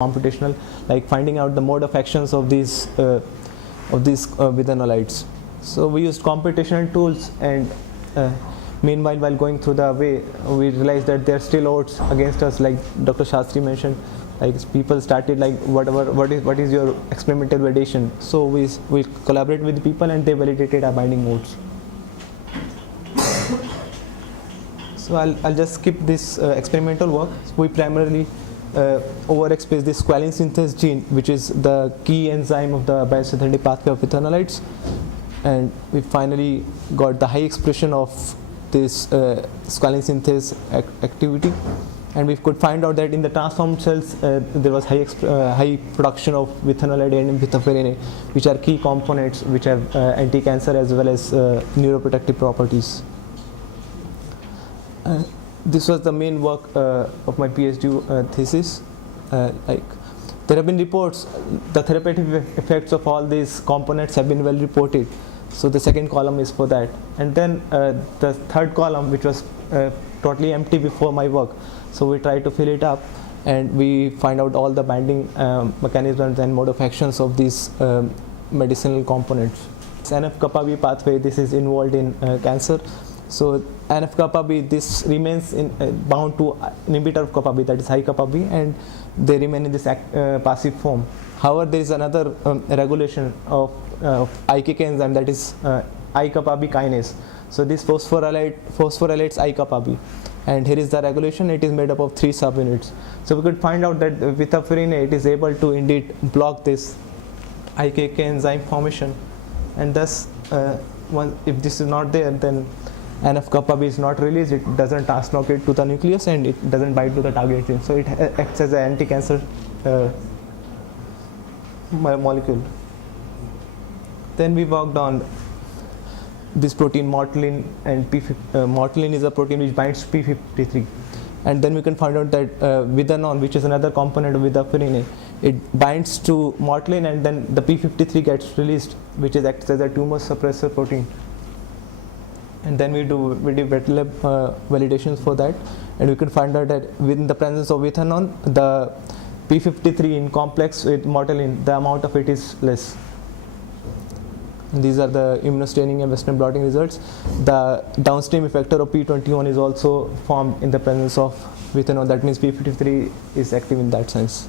computational, like finding out the mode of actions of these withanolites. So we used computational tools, and meanwhile, while going through the way, we realized that there are still odds against us, like Dr. Shastri mentioned. Like people started like, what is your experimental validation? So we collaborate with people, and they validated our binding modes. So I'll just skip this experimental work. We primarily overexpress this squalene synthase gene, which is the key enzyme of the biosynthetic pathway of ethanolites, and we finally got the high expression of this squalene synthase activity, and we could find out that in the transformed cells there was high production of withanolide and methamphetamine, which are key components which have anti-cancer as well as neuroprotective properties. This was the main work of my PhD thesis. Like there have been reports, the therapeutic effects of all these components have been well reported. So the second column is for that. And then the third column, which was totally empty before my work. So we try to fill it up, and we find out all the binding mechanisms and mode of actions of these medicinal components. NF-kappa B pathway, this is involved in cancer. So NF-kappa B, this remains bound to inhibitor of kappa B, that is high kappa B, and they remain in this passive form. However, there is another regulation of IKK enzyme, that is I-kappa B kinase. So this phosphorylates I-kappa B, and here is the regulation. It is made up of 3 subunits. So we could find out that with methamphetamine it is able to indeed block this IKK enzyme formation, and thus if this is not there, then NF-kappa B is not released, it doesn't translocate to the nucleus, and it doesn't bind to the target gene. So it acts as an anti-cancer molecule. Then we worked on this protein mortallin, and mortallin is a protein which binds to p53. And then we can find out that vithanol, which is another component of vitapirine, it binds to mortallin, and then the p53 gets released, which is acts as a tumor suppressor protein. And then we do wet lab validations for that, and we could find out that within the presence of ethanol, the p53 in complex with mortallin, the amount of it is less. And these are the immunostaining and Western blotting results. The downstream effector of p21 is also formed in the presence of ethanol. That means p53 is active in that sense.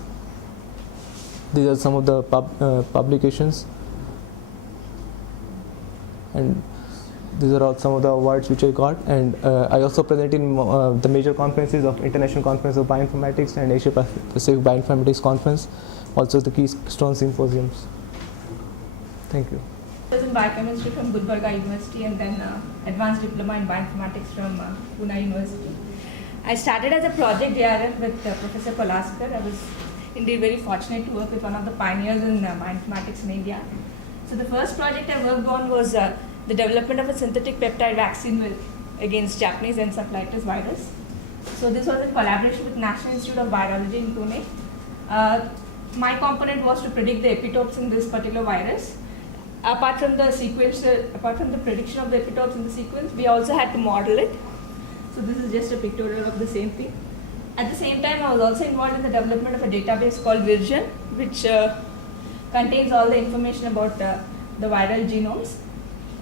These are some of the publications, and these are all some of the awards which I got. And I also presented in the major conferences of International Conference of Bioinformatics and Asia Pacific Bioinformatics Conference, also the Keystone Symposiums. Thank you. I was in biochemistry from Gulbarga University, and then advanced diploma in bioinformatics from Pune University. I started as a project DRF with Professor Polaskar. I was indeed very fortunate to work with one of the pioneers in bioinformatics in India. So the first project I worked on was the development of a synthetic peptide vaccine against Japanese encephalitis virus. So this was in collaboration with National Institute of Virology in Pune. My component was to predict the epitopes in this particular virus. Apart from the prediction of the epitopes in the sequence, we also had to model it. So this is just a pictorial of the same thing. At the same time, I was also involved in the development of a database called Virgin, which contains all the information about the viral genomes.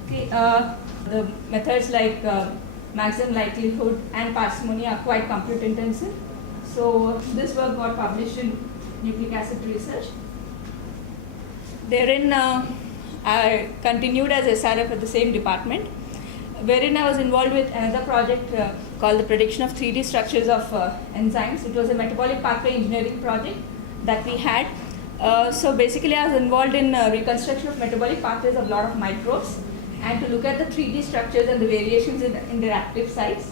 Okay, the methods like maximum likelihood and parsimony are quite compute intensive. So this work got published in Nucleic Acid Research. Therein I continued as SRF at the same department, wherein I was involved with another project called the prediction of 3D structures of enzymes. It was a metabolic pathway engineering project that we had. So basically I was involved in reconstruction of metabolic pathways of a lot of microbes, and to look at the 3D structures and the variations in their active sites.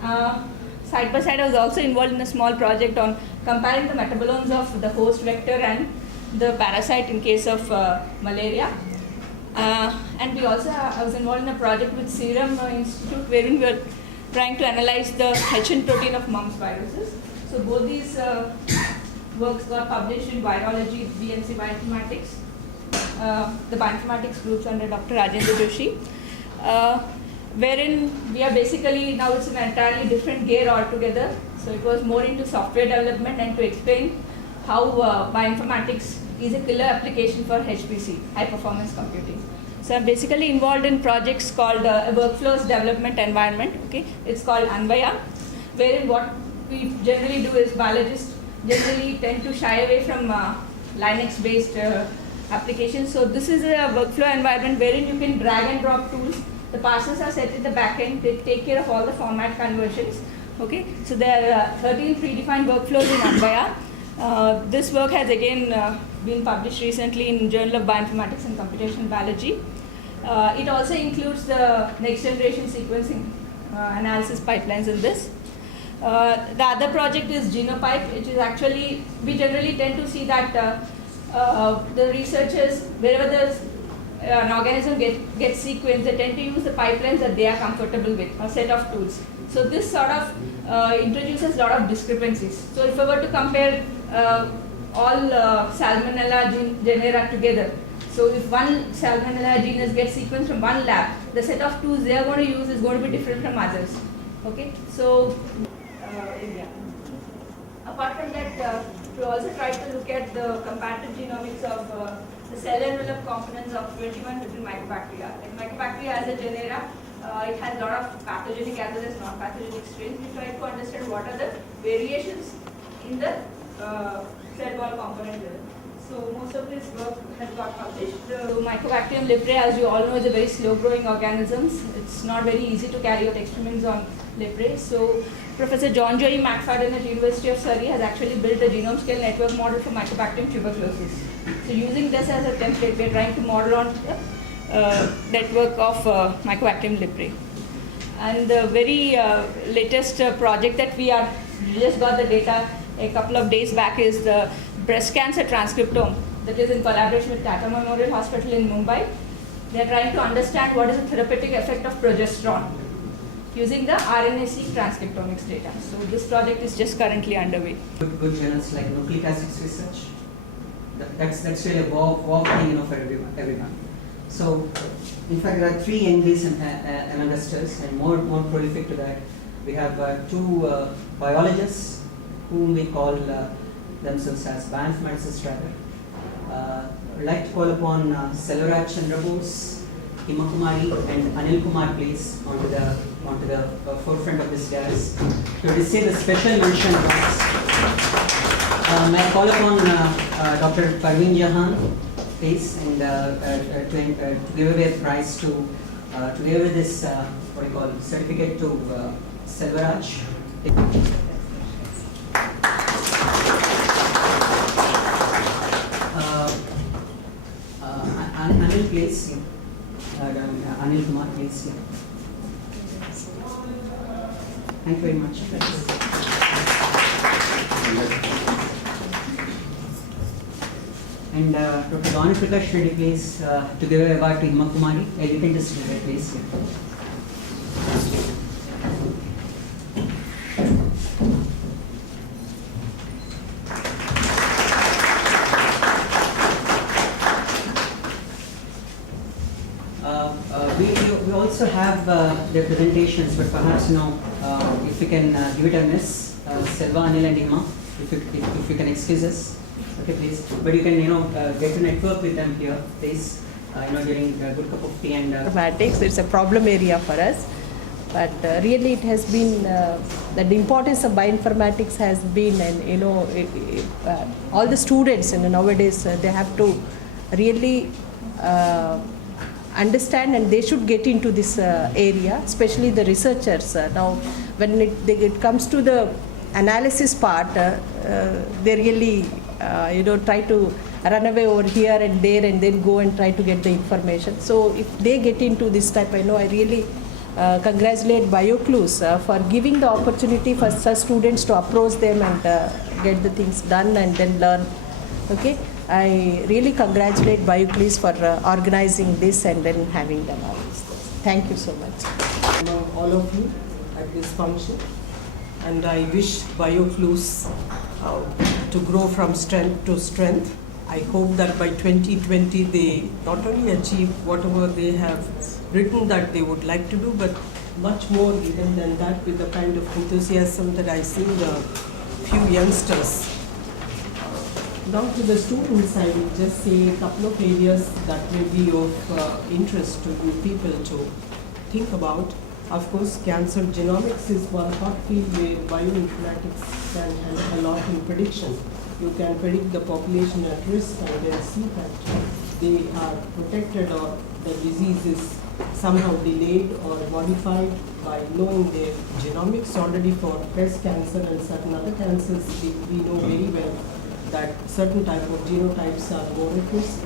Side by side, I was also involved in a small project on comparing the metabolomes of the host vector and the parasite in case of malaria. And I was involved in a project with Serum Institute, wherein we were trying to analyze the HN protein of mumps viruses. So both these works got published in Virology, BMC Bioinformatics, the bioinformatics groups under Dr. Rajendra Joshi, wherein we are basically, now it's an entirely different gear altogether. So it was more into software development and to explain how bioinformatics is a killer application for HPC, high performance computing. So I'm basically involved in projects called a workflows development environment. Okay, it's called Anvaya, wherein what we generally do is biologists generally tend to shy away from Linux-based applications. So this is a workflow environment wherein you can drag and drop tools. The parsers are set at the back end. They take care of all the format conversions. Okay, so there are 13 predefined workflows in Anvaya. This work has again been published recently in Journal of Bioinformatics and Computational Biology. It also includes the next generation sequencing analysis pipelines in this. The other project is Genopipe, which is actually, we generally tend to see that the researchers, wherever there's an organism gets sequenced, they tend to use the pipelines that they are comfortable with, a set of tools. So this sort of introduces a lot of discrepancies. So if I were to compare all Salmonella genera together, so if one Salmonella genus gets sequenced from one lab, the set of tools they are going to use is going to be different from others. Okay, so yeah. Apart from that, we also try to look at the comparative genomics of the cell envelope components of 21 different mycobacteria. Like mycobacteria as a genera, it has a lot of pathogenic as well as non-pathogenic strains. We try to understand what are the variations in the cell wall component level. So most of this work has got published. The Mycobacterium leprae, as you all know, is a very slow-growing organism. It's not very easy to carry out experiments on leprae. So Professor John Joey McFadden at University of Surrey has actually built a genome-scale network model for Mycobacterium tuberculosis. So using this as a template, we're trying to model on the network of Mycobacterium leprae. And the very latest project that we just got the data a couple of days back is the breast cancer transcriptome that is in collaboration with Tata Memorial Hospital in Mumbai. They are trying to understand what is the therapeutic effect of progesterone using the RNA-seq transcriptomics data. So this project is just currently underway. Good journals like nucleic acids research. That's really a wow thing, for everyone. So, in fact, there are 3 MDs among us, and more prolific to that. We have 2 biologists whom we call themselves as bioinformaticists rather. I'd like to call upon Selvaraj Chandra Bose, Hima Kumari and Anil Kumar please onto the forefront of this dais to receive a special mention once. May I call upon Dr. Parveen Jahan please and to give away a prize to give away this certificate to Selvaraj. Anil please. Anil Kumar please. Thank you very much. And Dr. Dawani Prakash Reddy please to give a award to Hima Kumari. You can just give it please. We also have their presentations, but perhaps if we can give it a miss, Selva, Anil, and Hima, if you can excuse us, okay, please. But you can get to network with them here, please. During a good cup of tea and. Informatics, it's a problem area for us, but really it has been that the importance of bioinformatics has been, and all the students nowadays they have to really. Understand, and they should get into this area, especially the researchers. Now, when it comes to the analysis part, they really try to run away over here and there, and then go and try to get the information. So, if they get into this type, I really congratulate Bioclues for giving the opportunity for such students to approach them and get the things done and then learn. Okay. I really congratulate Bioclues for organizing this and then having them all this. Thank you so much. All of you at this function, and I wish Bioclues to grow from strength to strength. I hope that by 2020 they not only achieve whatever they have written that they would like to do, but much more even than that, with the kind of enthusiasm that I see in the few youngsters Now to the students, I will just say a couple of areas that may be of interest to you people to think about. Of course, cancer genomics is one hot field where bioinformatics can help a lot in prediction. You can predict the population at risk and then see that they are protected or the disease is somehow delayed or modified by knowing their genomics. Already for breast cancer and certain other cancers, we know very well that certain type of genotypes are more at risk.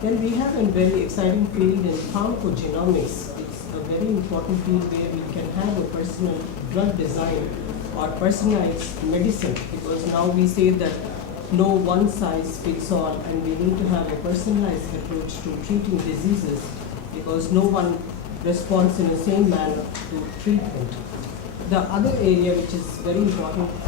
Then we have a very exciting field in pharmacogenomics. It's a very important field where we can have a personal drug design or personalized medicine, because now we say that no one size fits all and we need to have a personalized approach to treating diseases, because no one responds in the same manner to treatment. The other area which is very important, of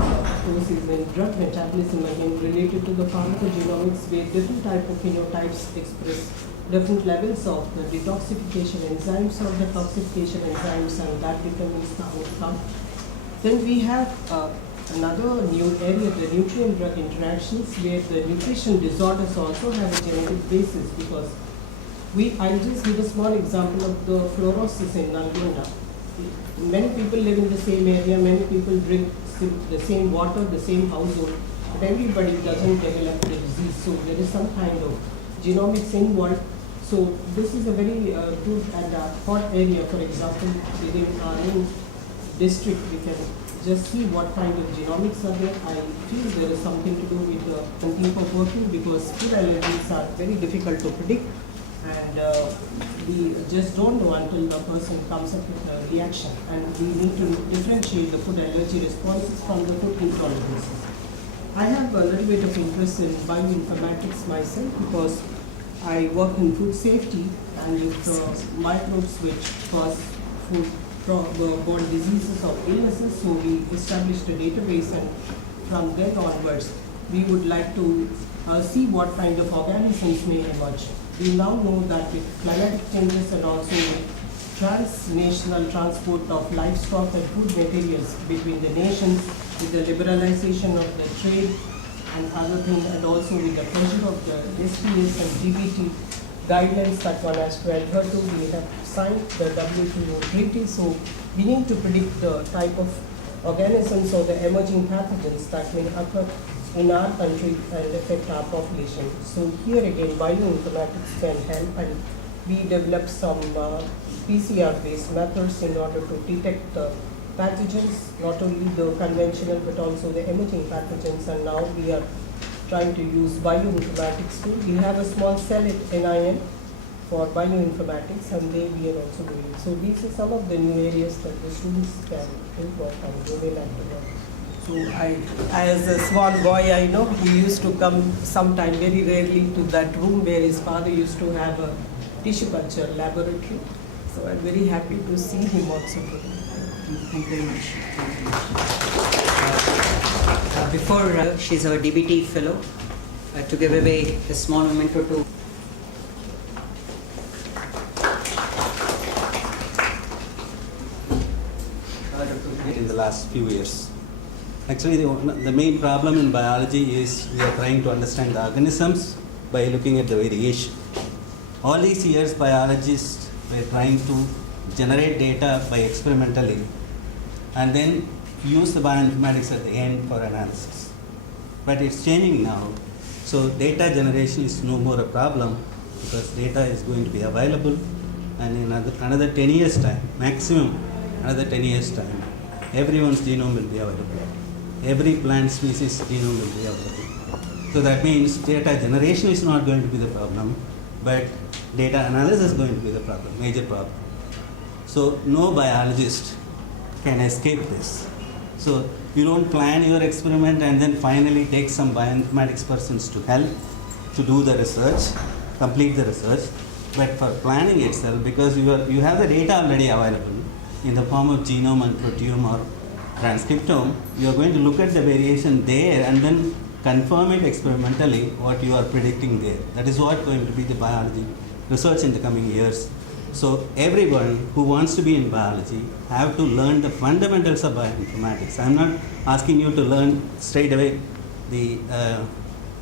course, is in drug metabolism, again related to the pharmacogenomics, where different type of phenotypes express different levels of the detoxification enzymes or the toxification enzymes, and that determines the outcome. Then we have another new area, the nutrient-drug interactions, where the nutrition disorders also have a genetic basis, because I'll just give a small example of the fluorosis in Nalgonda. Many people live in the same area, many people drink the same water, the same household, but everybody doesn't develop the disease. So there is some kind of genomics involved. So this is a very good and hot area. For example, within our own district, we can just see what kind of genomics are there. I feel there is something to do with the keep of working, because food allergies are very difficult to predict. And we just don't know until the person comes up with a reaction. And we need to differentiate the food allergy responses from the food intolerances. I have a little bit of interest in bioinformatics myself, because I work in food safety and with microbes which cause food-borne diseases or illnesses. So we established a database, and from then onwards, we would like to see what kind of organisms may emerge. We now know that with climatic changes and also with transnational transport of livestock and food materials between the nations, with the liberalization of the trade and other things, and also with the pressure of the SPS and GBT guidelines that one has to adhere to, we have signed the WTO treaty. So we need to predict the type of organisms or the emerging pathogens that may occur in our country and affect our population. So here again, bioinformatics can help, and we developed some PCR-based methods in order to detect the pathogens, not only the conventional but also the emerging pathogens, and now we are trying to use bioinformatics too. We have a small cell at NIN for bioinformatics, and we are also doing. So these are some of the new areas that the students can work on, they may like to work. So as a small boy, I know he used to come sometime, very rarely, to that room where his father used to have a tissue culture laboratory. So I'm very happy to see him also today. Thank you very much. Before she's our DBT fellow, to give away a small memento to in the last few years. Actually, the main problem in biology is we are trying to understand the organisms by looking at the variation. All these years, biologists were trying to generate data by experimentally and then use the bioinformatics at the end for analysis. But it's changing now. So data generation is no more a problem, because data is going to be available, and in another 10 years' time, maximum another 10 years' time, everyone's genome will be available. Every plant species genome will be available. So that means data generation is not going to be the problem, but data analysis is going to be the problem, major problem. So no biologist can escape this. So you don't plan your experiment and then finally take some bioinformatics persons to help to do the research, complete the research. But for planning itself, because you have the data already available in the form of genome and proteome or transcriptome, you are going to look at the variation there and then confirm it experimentally what you are predicting there. That is what going to be the biology research in the coming years. So everyone who wants to be in biology have to learn the fundamentals of bioinformatics. I'm not asking you to learn straight away the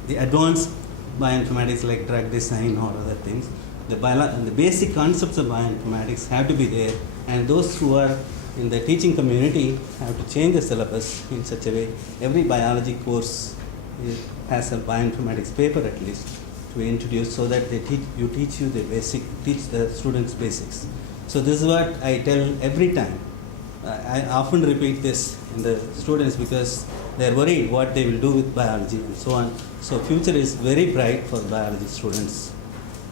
the advanced bioinformatics like drug design or other things. The basic concepts of bioinformatics have to be there, and those who are in the teaching community have to change the syllabus in such a way. Every biology course has a bioinformatics paper at least to introduce, so that they teach the students basics. So this is what I tell every time. I often repeat this in the students because they are worried what they will do with biology and so on. So future is very bright for biology students,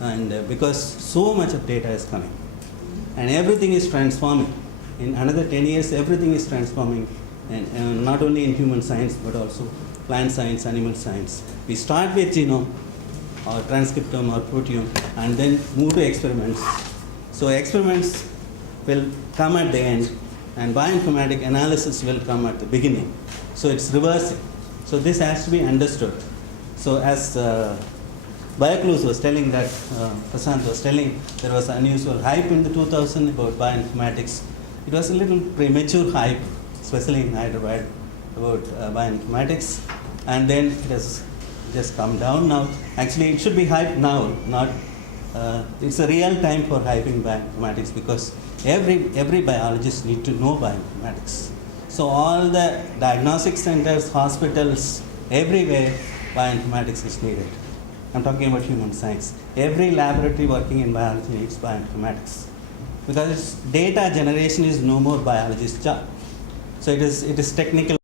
and because so much of data is coming and everything is transforming. In another 10 years, everything is transforming, and not only in human science but also plant science, animal science. We start with genome or transcriptome or proteome and then move to experiments. So experiments will come at the end, and bioinformatic analysis will come at the beginning. So it's reversing. So this has to be understood. So as Bioclues was telling that, Prasant was telling, there was unusual hype in the 2000 about bioinformatics. It was a little premature hype, especially in Hyderabad, about bioinformatics, and then it has just come down now. Actually, it should be hyped now, not. It's a real time for hyping bioinformatics, because every biologist need to know bioinformatics. So all the diagnostic centers, hospitals, everywhere, bioinformatics is needed. I'm talking about human science. Every laboratory working in biology needs bioinformatics, because data generation is no more biologist's job. So it is technical.